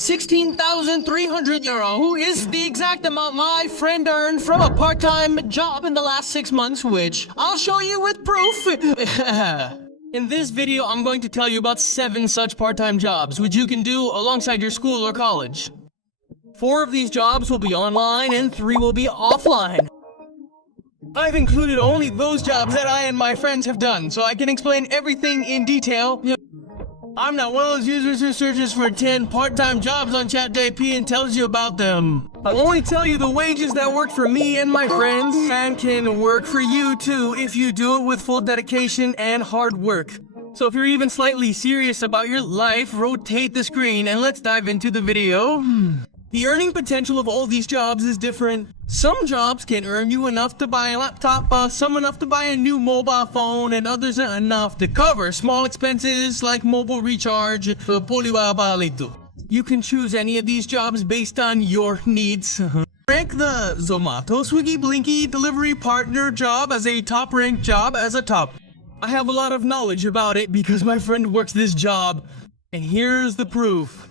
16,300 euro is the exact amount my friend earned from a part-time job in the last 6 months, which I'll show you with proof. In this video, I'm going to tell you about 7 such part-time jobs, which you can do alongside your school or college. 4 of these jobs will be online and 3 will be offline. I've included only those jobs that I and my friends have done, so I can explain everything in detail. I'm not one of those users who searches for 10 part-time jobs on ChatGPT and tells you about them. I'll only tell you the wages that work for me and my friends, and can work for you too if you do it with full dedication and hard work. So if you're even slightly serious about your life, rotate the screen and let's dive into the video. The earning potential of all these jobs is different. Some jobs can earn you enough to buy a laptop, some enough to buy a new mobile phone, and others enough to cover small expenses like mobile recharge. You can choose any of these jobs based on your needs. Rank the Zomato Swiggy Blinkit Delivery Partner job as a top-ranked job as a top. I have a lot of knowledge about it because my friend works this job, and here's the proof.